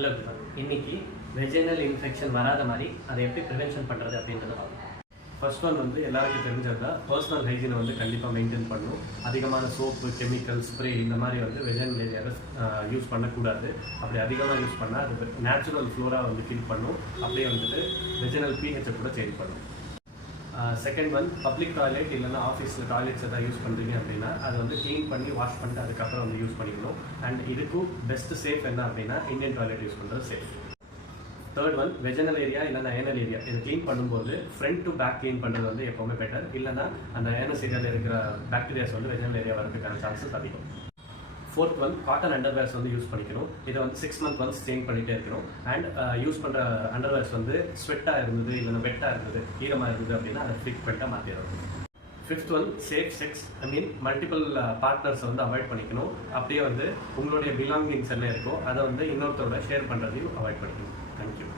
Hello everyone. இன்னைக்கு vaginal infection வராத மாதிரி அதை எப்படி ப்ரிவென்ஷன் பண்ணுறது அப்படின்றத பார்க்கலாம். ஃபர்ஸ்ட் ஒன் வந்து எல்லாருக்கும் தெரிஞ்சது தான், பர்சனல் ஹைஜீனை வந்து கண்டிப்பாக மெயின்டைன் பண்ணணும். அதிகமான சோப்பு, கெமிக்கல், ஸ்ப்ரே இந்த மாதிரி வந்து வெஜைனல் ஏரியாவை யூஸ் பண்ணக்கூடாது. அப்படி அதிகமாக யூஸ் பண்ணால் அது நேச்சுரல் ஃப்ளோரா வந்து கில் பண்ணும். அப்படியே வந்துட்டு வெஜைனல் பிஹெச்சை கூட சேஞ்ச் பண்ணும். செகண்ட் ஒன், பப்ளிக் டாய்லெட் இல்லைன்னா ஆஃபீஸில் டாய்லெட்ஸ் எதாவது யூஸ் பண்ணுறீங்க அப்படின்னா அதை வந்து க்ளீன் பண்ணி வாஷ் பண்ணிட்டு அதுக்கப்புறம் வந்து யூஸ் பண்ணிக்கணும். அண்ட் இதுக்கும் பெஸ்ட் சேஃப் என்ன அப்படின்னா இந்தியன் டாய்லெட் யூஸ் பண்ணுறது safe. Third one, vaginal area இல்லைனா ஏனல் ஏரியா இது க்ளீன் பண்ணும்போது ஃப்ரண்ட் டு பேக் க்ளீன் பண்ணுறது வந்து எப்போவுமே பெட்டர். இல்லைனா அந்த ஏனஸ் ஏரியாவில் இருக்கிற பாக்டீரியாஸ் வந்து வெஜைனல் ஏரியா வரதுக்கான சான்சஸ் அதிகம். ஃபோர்த் ஒன், காட்டன் அண்டர்வேர்ஸ் வந்து யூஸ் பண்ணிக்கணும். இதை வந்து 6 months ஒன்ஸ் சேஞ்ச் பண்ணிகிட்டே இருக்கணும். அண்ட் யூஸ் பண்ணுற அண்டர்வேர்ஸ் வந்து ஸ்வெட்டாக இருந்தது இல்லைன்னா வெட்டாக இருந்தது, ஈரமாக இருந்தது அப்படின்னா அதை ஃப்ரீக்வெண்ட்டாக மாற்றிடணும். Fifth one, safe sex. Multiple பார்ட்னர்ஸை வந்து அவாய்ட் பண்ணிக்கணும். அப்படியே வந்து உங்களுடைய பிலாங்கிங்ஸ் என்ன இருக்கோ அதை வந்து இன்னொருத்தரோட ஷேர் பண்ணுறதையும் அவாய்ட் பண்ணிக்கணும். தேங்க்யூ.